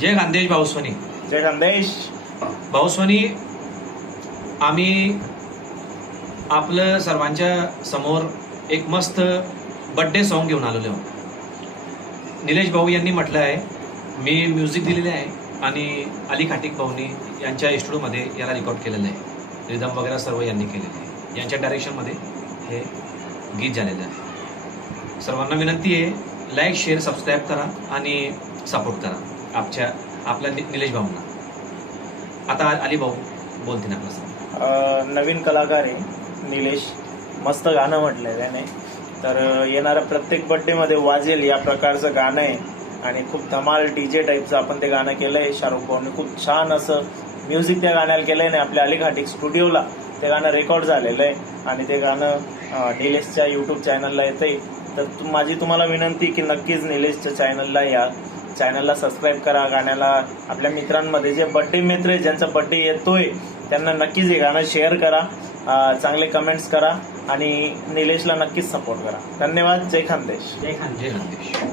जय खानदेश भाऊस्वनी. जय खानदेश भाऊस्वनी, आम्ही आपलं सर्वांच्या समोर एक मस्त बर्थडे सॉन्ग घेऊन आलेलो आहोत. निलेश भाऊ यांनी म्हटलं आहे, मी म्युझिक दिलेले आहे आणि अली खाटिक भाऊनी यांच्या स्टुडिओमध्ये याला रेकॉर्ड केलेलं आहे. रिदम वगैरे सर्व यांनी केलेलं आहे. यांच्या डायरेक्शनमध्ये हे गीत झालेलं आहे. सर्वांना विनंती आहे, लाईक शेअर सबस्क्राईब करा आणि सपोर्ट करा आपल्या निलेश भाऊंना. आता अली भाऊ बोलतील आपलं. नवीन कलाकार आहे निलेश. मस्त गाणं म्हटलंय त्याने. तर येणाऱ्या प्रत्येक बर्थडेमध्ये वाजेल या प्रकारचं गाणं आहे आणि खूप धमाल डीजे टाईपचं आपण ते गाणं केलंय. शाहरुख भाऊने खूप छान असं म्युझिक त्या गाण्याला केलंय आणि आपल्या अली घाटिक स्टुडिओला ते गाणं रेकॉर्ड झालेलं आहे आणि ते गाणं निलेशच्या यूट्यूब चॅनलला येतंय. तर माझी तुम्हाला विनंती की नक्कीच निलेशच्या चॅनलला या, चॅनलला सबस्क्राईब करा. गाण्याला आपल्या मित्रांमध्ये जे बर्थडे मित्र आहे ज्यांचा बर्थडे येतोय त्यांना नक्कीच हे गाणं शेअर करा, चांगले कमेंट्स करा आणि निलेशला नक्कीच सपोर्ट करा. धन्यवाद. जय खानदेश. जय खानदेश.